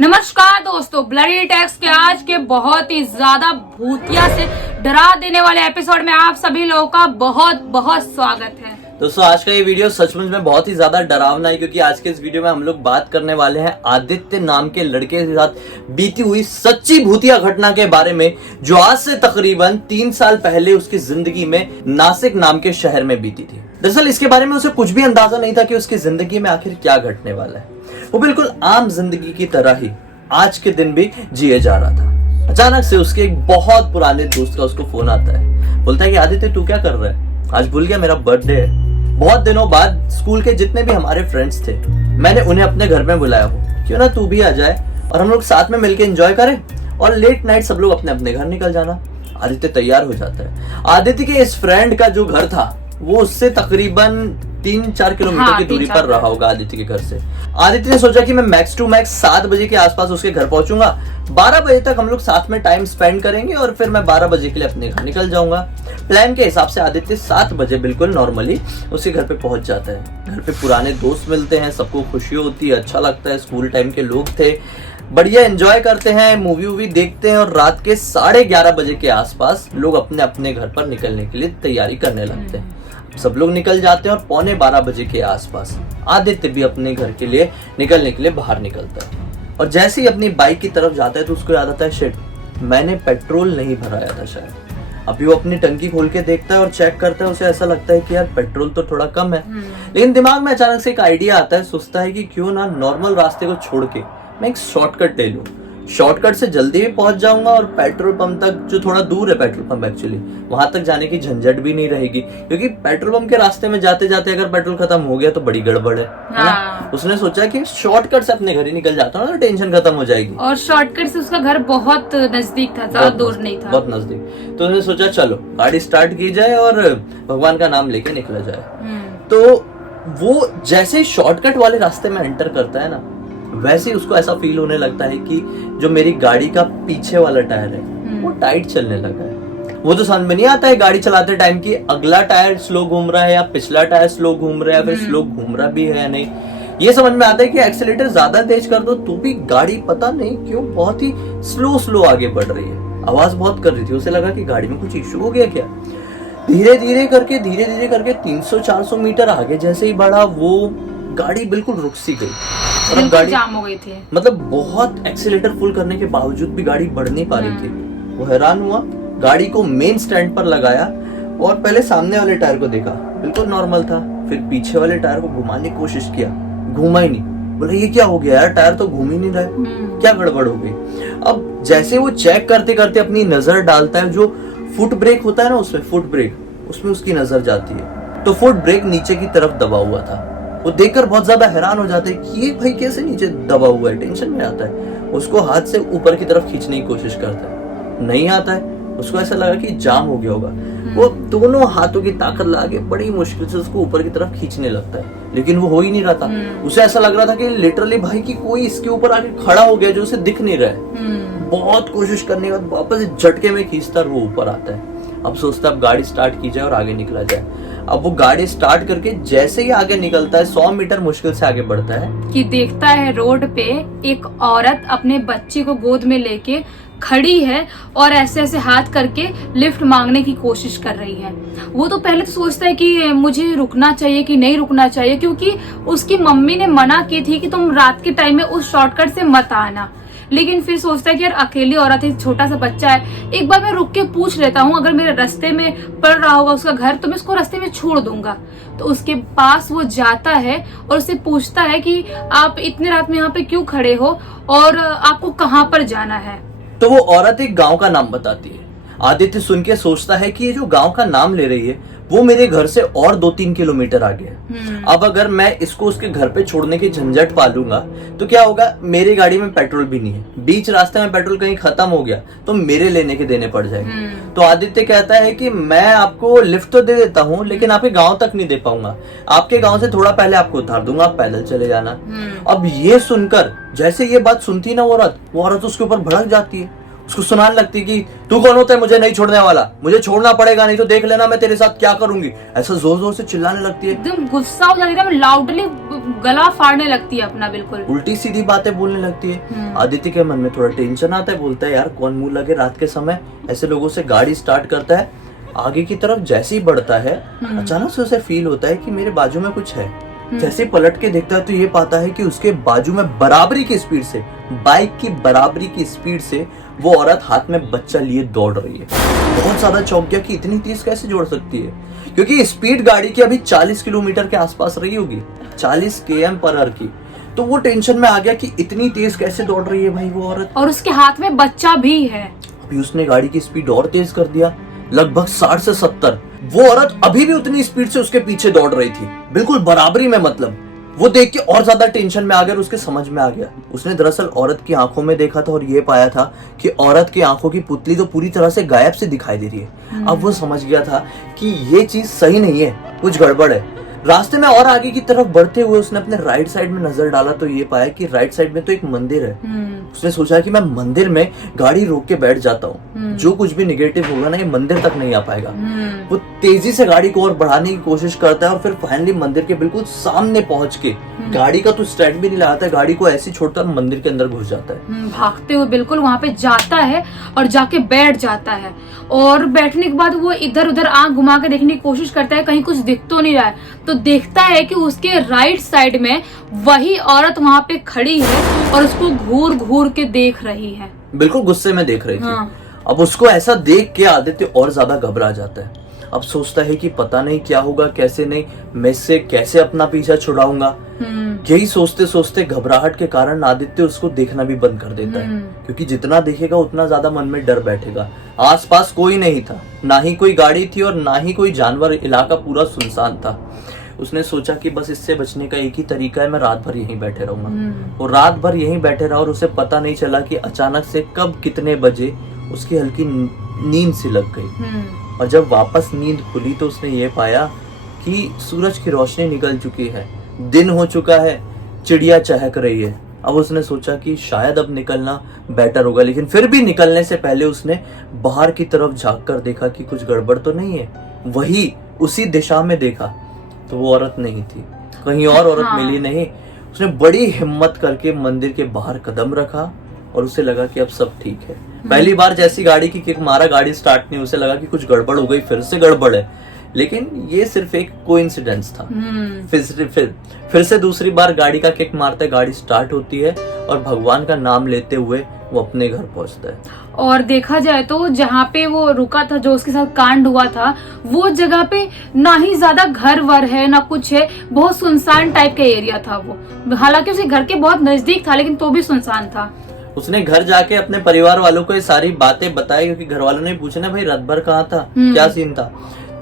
नमस्कार दोस्तों, bloody tax के आज के बहुत ही ज्यादा भूतिया से डरा देने वाले एपिसोड में आप सभी लोगों का बहुत बहुत स्वागत है। दोस्तों आज का ये वीडियो सचमुच में बहुत ही ज्यादा डरावना है, क्योंकि आज के इस वीडियो में हम लोग बात करने वाले हैं आदित्य नाम के लड़के के साथ बीती हुई सच्ची भूतिया घटना के बारे में, जो आज से तकरीबन 3 साल पहले उसकी जिंदगी में नासिक नाम के शहर में बीती थी। दरअसल इसके बारे में उसे कुछ भी अंदाजा नहीं था कि उसकी जिंदगी में आखिर क्या घटने वाला है। वो बिल्कुल आम जिंदगी की तरह ही आज के दिन भी जिए जा रहा था। अचानक से उसके एक बहुत पुराने दोस्त का उसको फोन आता है। बोलता है कि आदित्य तू क्या कर रहा है, आज भूल गया मेरा बर्थडे है। बहुत दिनों बाद स्कूल के जितने भी हमारे फ्रेंड्स थे मैंने उन्हें अपने घर में बुलाया हो, क्यों ना तू भी आ जाए और हम लोग साथ में मिलके एंजॉय करें और लेट नाइट सब लोग अपने अपने घर निकल जाना। आदित्य तैयार हो जाता है। आदित्य के इस फ्रेंड का जो घर था वो उससे तकरीबन 3-4 किलोमीटर की दूरी पर रहा होगा आदित्य के घर से। आदित्य ने सोचा कि मैं मैक्स टू मैक्स 7 बजे के आसपास उसके घर पहुंचूंगा, 12 बजे तक हम लोग साथ में टाइम स्पेंड करेंगे और फिर मैं 12 बजे के लिए अपने घर निकल जाऊंगा। प्लान के हिसाब से आदित्य 7 बजे बिल्कुल नॉर्मली उसके घर पे पहुंच जाता है। घर पे पुराने दोस्त मिलते हैं, सबको खुशी होती है, अच्छा लगता है। स्कूल टाइम के लोग थे, बढ़िया एंजॉय करते हैं, मूवी वूवी देखते हैं और रात के 11:30 बजे के आसपास लोग अपने अपने घर पर निकलने के लिए तैयारी करने लगते हैं। सब लोग निकल जाते हैं और 11:15 बजे के आसपास आदित्य भी अपने घर के लिए निकलने के लिए बाहर निकलता है। और जैसे ही अपनी बाइक की तरफ जाता है तो उसको याद आता है, शिट मैंने पेट्रोल नहीं भराया था शायद। अभी वो अपनी टंकी खोल के देखता है और चेक करता है, उसे ऐसा लगता है कि यार पेट्रोल तो थोड़ा कम है। लेकिन दिमाग में अचानक से एक आइडिया आता है, सोचता है कि क्यों ना नॉर्मल रास्ते को छोड़ के मैं एक शॉर्टकट ले लूं। शॉर्टकट से जल्दी भी पहुंच जाऊंगा और पेट्रोल पंप तक, जो थोड़ा दूर है पेट्रोल पंप एक्चुअली, वहां तक जाने की झंझट भी नहीं रहेगी। क्योंकि पेट्रोल पंप के रास्ते में जाते जाते अगर पेट्रोल खत्म हो गया तो बड़ी गड़बड़ है ना? उसने सोचा कि शॉर्टकट से अपने घर ही निकल जाता हूँ ना, टेंशन खत्म हो जाएगी। और शॉर्टकट से उसका घर बहुत नजदीक था, ज्यादा दूर नहीं था, बहुत नजदीक। तो उसने सोचा चलो गाड़ी स्टार्ट की जाए और भगवान का नाम लेके निकला जाए। तो वो जैसे शॉर्टकट वाले रास्ते में एंटर करता है ना, वैसे ही उसको ऐसा फील होने लगता है कि जो मेरी गाड़ी का पीछे वाला टायर है वो टाइट चलने लगा है। वो तो समझ में नहीं आता है गाड़ी चलाते टाइम कि अगला टायर स्लो घूम रहा है या पिछला टायर स्लो घूम रहा है या फिर स्लो घूम रहा भी है या नहीं। ये समझ में आता है कि एक्सीलेटर ज्यादा तेज कर दो तो भी गाड़ी पता नहीं क्यों बहुत ही स्लो आगे बढ़ रही है। आवाज बहुत कर रही थी, उसे लगा कि गाड़ी में कुछ इश्यू हो गया क्या। धीरे धीरे करके 300-400 मीटर आगे जैसे ही बढ़ा वो गाड़ी बिल्कुल रुक सी गई। गाड़ी जाम हो गई थी। मतलब बहुत एक्सीलेटर फुल करने के बावजूद भी गाड़ी बढ़ नहीं पा रही थी। वो हैरान हुआ, गाड़ी को मेन स्टैंड पर लगाया और पहले सामने वाले टायर को देखा, बिल्कुल नॉर्मल था। फिर पीछे वाले टायर को घुमाने की कोशिश किया, घूमा ही नहीं। बोला ये क्या हो गया यार, टायर तो घूम ही नहीं रहा है, क्या गड़बड़ हो गई। अब जैसे वो चेक करते करते अपनी नजर डालता है, जो फुट ब्रेक होता है ना उसमें, फुट ब्रेक उसमें उसकी नजर जाती है तो फुट ब्रेक नीचे की तरफ दबा हुआ था। वो देखकर बहुत ज्यादा हैरान हो जाते हैं कि ये भाई कैसे नीचे दबा हुआ है। टेंशन में आता है, उसको हाथ से ऊपर की तरफ खींचने की कोशिश करता है, नहीं आता है। उसको ऐसा लगा कि जाम हो गया होगा। वो दोनों हाथों की ताकत लगा के बड़ी मुश्किल से उसको ऊपर की तरफ खींचने लगता है, लेकिन वो हो ही नहीं रहा था। उसे ऐसा लग रहा था कि लिटरली भाई कि कोई इसके ऊपर आके खड़ा हो गया जो उसे दिख नहीं रहा है। बहुत कोशिश करने के बाद वापस झटके में खींचता वो ऊपर आता है। अब सोचता है अब गाड़ी स्टार्ट की जाए और आगे निकला जाए। अब वो गाड़ी स्टार्ट करके जैसे ही आगे निकलता है 100 मीटर मुश्किल से आगे बढ़ता है कि देखता है रोड पे एक औरत अपने बच्चे को गोद में लेके खड़ी है और ऐसे ऐसे हाथ करके लिफ्ट मांगने की कोशिश कर रही है। वो तो पहले तो सोचता है कि मुझे रुकना चाहिए कि नहीं रुकना चाहिए, क्योंकि उसकी मम्मी ने मना की थी कि तुम रात के टाइम में उस शॉर्टकट से मत आना। लेकिन फिर सोचता है कि यार अकेली औरत है, छोटा सा बच्चा है, एक बार मैं रुक के पूछ लेता हूँ, अगर मेरे रास्ते में पड़ रहा होगा उसका घर तो मैं उसको रास्ते में छोड़ दूंगा। तो उसके पास वो जाता है और उससे पूछता है कि आप इतने रात में यहाँ पे क्यों खड़े हो और आपको कहाँ पर जाना है। तो वो औरत एक गांव का नाम बताती है। आदित्य सुन के सोचता है कि ये जो गांव का नाम ले रही है वो मेरे घर से और 2-3 किलोमीटर आगे है। अब अगर मैं इसको उसके घर पे छोड़ने की झंझट पालूंगा तो क्या होगा, मेरी गाड़ी में पेट्रोल भी नहीं है, बीच रास्ते में पेट्रोल कहीं खत्म हो गया तो मेरे लेने के देने पड़ जाएंगे। तो आदित्य कहता है कि मैं आपको लिफ्ट तो दे देता हूँ लेकिन आपके गांव तक नहीं दे पाऊंगा, आपके गांव से थोड़ा पहले आपको उतार दूंगा, आप पैदल चले जाना। अब ये सुनकर जैसे ये बात सुनती ना वो औरत उसके ऊपर भड़क जाती है। उसको सुनाने लगती है कि तू कौन होता है मुझे नहीं छोड़ने वाला, मुझे छोड़ना पड़ेगा नहीं तो देख लेना मैं तेरे साथ क्या करूंगी। ऐसा जोर जोर से चिल्लाने लगती है, एकदम गुस्सा हो जाती है, लाउडली गला फाड़ने लगती है अपना, बिल्कुल उल्टी सीधी बातें बोलने लगती है। आदित्य के मन में थोड़ा टेंशन आता है, बोलता है यार कौन मुंह लगे रात के समय ऐसे लोगों से। गाड़ी स्टार्ट करता है, आगे की तरफ जैसे ही बढ़ता है अचानक से उसे फील होता है कि मेरे बाजू में कुछ है। जैसे ही पलट के देखता है तो ये पाता है कि उसके बाजू में बराबरी की स्पीड से, बाइक की बराबरी की स्पीड से वो औरत हाथ में बच्चा लिए दौड़ रही है। बहुत ज्यादा चौंक गया कि इतनी तेज कैसे दौड़ सकती है, क्योंकि स्पीड गाड़ी की अभी 40 किलोमीटर के आसपास रही होगी, 40 km/h की। तो वो टेंशन में आ गया कि इतनी तेज कैसे दौड़ रही है भाई वो औरत, और उसके हाथ में बच्चा भी है। अभी उसने गाड़ी की स्पीड और तेज कर दिया, लगभग 60 से 70। वो औरत अभी भी उतनी स्पीड से उसके पीछे दौड़ रही थी, बिल्कुल बराबरी में। मतलब वो देख के और ज्यादा टेंशन में आ गया और उसके समझ में आ गया। उसने दरअसल औरत की आंखों में देखा था और ये पाया था कि औरत की आंखों की पुतली तो पूरी तरह से गायब से दिखाई दे रही है। अब वो समझ गया था कि ये चीज सही नहीं है, कुछ गड़बड़ है। रास्ते में और आगे की तरफ बढ़ते हुए उसने अपने राइट साइड में नजर डाला तो ये पाया कि राइट साइड में तो एक मंदिर है। उसने सोचा कि मैं मंदिर में गाड़ी रोक के बैठ जाता हूँ, जो कुछ भी निगेटिव होगा ना ये मंदिर तक नहीं आ पाएगा। वो तेजी से गाड़ी को और बढ़ाने की कोशिश करता है और फिर फाइनली मंदिर के बिल्कुल सामने पहुंच के गाड़ी का तो स्टैंड भी नहीं लगाता है, गाड़ी को ऐसे छोड़कर मंदिर के अंदर घुस जाता है। भागते हुए बिल्कुल वहां पे जाता है और जाके बैठ जाता है। और बैठने के बाद वो इधर उधर आंख घुमा के देखने की कोशिश करता है, कहीं कुछ दिख तो नहीं रहा है। तो देखता है कि उसके राइट साइड में वही औरत वहां पे खड़ी है और उसको घूर घूर के देख रही है, बिल्कुल गुस्से में देख रही थी। हाँ। अब उसको ऐसा देख के आदित्य और ज्यादा घबरा जाता है। अब सोचता है कि पता नहीं क्या होगा, कैसे नहीं, मैं इससे कैसे अपना पीछा छुड़ाऊंगा। यही सोचते सोचते घबराहट के कारण आदित्य उसको देखना भी बंद कर देता है, क्योंकि जितना देखेगा उतना ज्यादा मन में डर बैठेगा। आसपास कोई नहीं था, ना ही कोई गाड़ी थी और ना ही कोई जानवर, इलाका पूरा सुनसान था। उसने सोचा कि बस इससे बचने का एक ही तरीका है, मैं रात भर यहीं बैठे रहूंगा। और रात भर यहीं बैठे रहा और उसे पता नहीं चला कि अचानक से कब कितने बजे उसकी हल्की नींद सी लग गई। और जब वापस नींद खुली तो उसने ये पाया कि सूरज की रोशनी निकल चुकी है, दिन हो चुका है, चिड़िया चहक रही है। अब उसने सोचा कि शायद अब निकलना बेटर होगा, लेकिन फिर भी निकलने से पहले उसने बाहर की तरफ झांक कर देखा कि कुछ गड़बड़ तो नहीं है। वही उसी दिशा में देखा तो वो औरत नहीं थी, कहीं और औरत मिली नहीं। उसने बड़ी हिम्मत करके मंदिर के बाहर कदम रखा और उसे लगा कि अब सब ठीक है। पहली बार जैसी गाड़ी की किक मारा, गाड़ी स्टार्ट नहीं, उसे लगा कि कुछ गड़बड़ हो गई, फिर से गड़बड़ है। लेकिन ये सिर्फ एक कोइंसिडेंस था। फिर से दूसरी बार गाड़ी का किक मारते गाड़ी स्टार्ट होती है और भगवान का नाम लेते हुए वो अपने घर पहुंचता है। और देखा जाए तो जहाँ पे वो रुका था, जो उसके साथ कांड हुआ था, वो जगह पे ना ही ज्यादा घर वर है ना कुछ है, बहुत सुनसान टाइप का एरिया था वो। हालांकि उसके घर के बहुत नजदीक था लेकिन तो भी सुनसान था। उसने घर जाके अपने परिवार वालों को ये सारी बातें बताई, क्योंकि घर वालों ने पूछा ना भाई रात भर कहाँ था, क्या सीन था।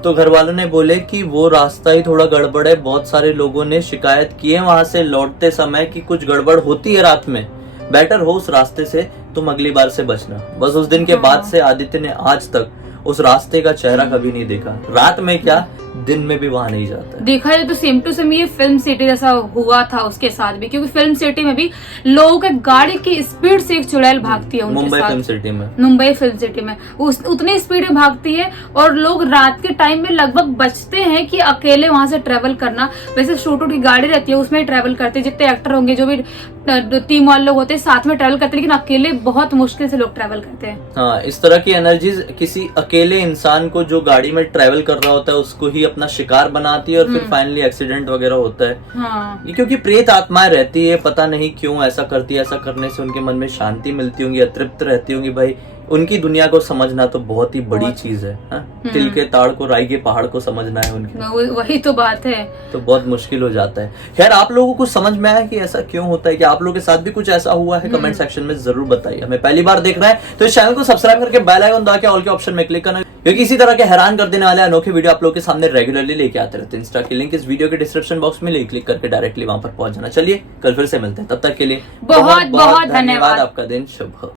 तो घर वालों ने बोले कि वो रास्ता ही थोड़ा गड़बड़ है, बहुत सारे लोगों ने शिकायत की है वहां से लौटते समय कि कुछ गड़बड़ होती है रात में, बेटर हो उस रास्ते से तुम अगली बार से बचना। बस उस दिन के बाद से आदित्य ने आज तक उस रास्ते का चेहरा कभी नहीं देखा, रात में क्या दिन में भी वहां नहीं जाता है। देखा जाए तो सेम टू सेम ये फिल्म सिटी जैसा हुआ था उसके साथ भी, क्योंकि फिल्म सिटी में भी लोगों के गाड़ी की स्पीड से एक चुड़ैल भागती है उनके मुंबई साथ। फिल्म सिटी में, मुंबई फिल्म सिटी में उतनी स्पीड में भागती है और लोग रात के टाइम में लगभग बचते हैं कि अकेले वहां से ट्रेवल करना। वैसे शूट की गाड़ी रहती है उसमें ट्रेवल करते, जितने एक्टर होंगे जो भी टीम वाले लोग होते हैं साथ में ट्रेवल करते हैं, लेकिन अकेले बहुत मुश्किल से लोग ट्रेवल करते हैं। हाँ, इस तरह की एनर्जीज किसी अकेले इंसान को जो गाड़ी में ट्रेवल कर रहा होता है उसको ही अपना शिकार बनाती है और फिर फाइनली एक्सीडेंट वगैरह होता है। हाँ। ये क्योंकि प्रेत आत्माएं रहती है, पता नहीं क्यों ऐसा करती है। ऐसा करने से उनके मन में शांति मिलती होंगी, अतृप्त रहती होंगी। भाई उनकी दुनिया को समझना तो बहुत ही बड़ी चीज है। तिल के ताड़ को, राई के पहाड़ को समझना है उनकी, वही तो बात है। तो बहुत मुश्किल हो जाता है। खैर, आप लोगों को समझ में आया कि ऐसा क्यों होता है, कि आप लोगों के साथ भी कुछ ऐसा हुआ है? कमेंट सेक्शन में जरूर बताइए। हमें पहली बार देख रहा है तो इस चैनल को सब्सक्राइब करके बेल आइकन दबा के ऑल के ऑप्शन में क्लिक करना, क्योंकि इसी तरह के हैरान कर देने वाले अनोखे वीडियो आप लोगों के सामने रेगुलरली लेके आते रहते हैं। इंस्टा की लिंक इस वीडियो के डिस्क्रिप्शन बॉक्स में ले क्लिक करके डायरेक्टली वहां पर पहुंच जाना। चलिए कल फिर से मिलते हैं, तब तक के लिए बहुत बहुत धन्यवाद। आपका दिन शुभ हो।